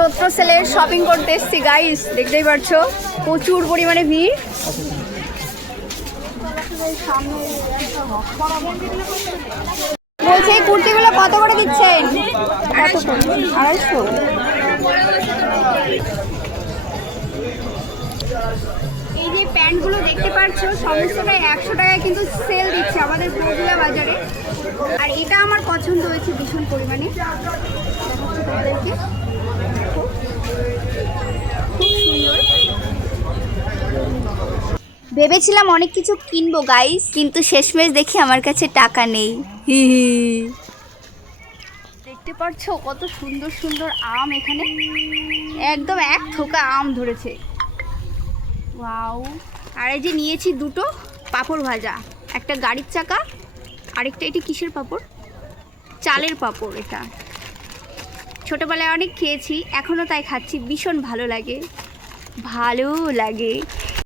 চৈত্র সেলের শপিং করতে এসেছি গাইস, দেখতেই পাচ্ছ প্রচুর পরিমাণে ভিড়। বলছি এই কুর্তিগুলো কত করে দিচ্ছেন? 250। এই যে প্যান্টগুলো দেখতে পাচ্ছ সমস্তটাই 100 টাকায় কিন্তু সেল দিচ্ছে আমাদের বগুড়া বাজারে। আর এটা আমার পছন্দ হয়েছে ভীষণ পরিমাণে। তোমাদেরকে খুব সুন্দর। ভেবেছিলাম অনেক কিছু কিনবো গাইস, কিন্তু শেষমেশ দেখি আমার কাছে টাকা নেই। হি হি। দেখতে পাচ্ছ কত সুন্দর সুন্দর আম এখানে, একদম এক থোকা আম ধরেছে। ওয়াও। আর এই যে নিয়েছি দুটো পাঁপড় ভাজা, একটা গাড়ির চাকা, আরেকটা এটি কিসের পাঁপড়? চালের পাঁপড়। এটা ছোটোবেলায় অনেক খেয়েছি, এখনও তাই খাচ্ছি, ভীষণ ভালো লাগে।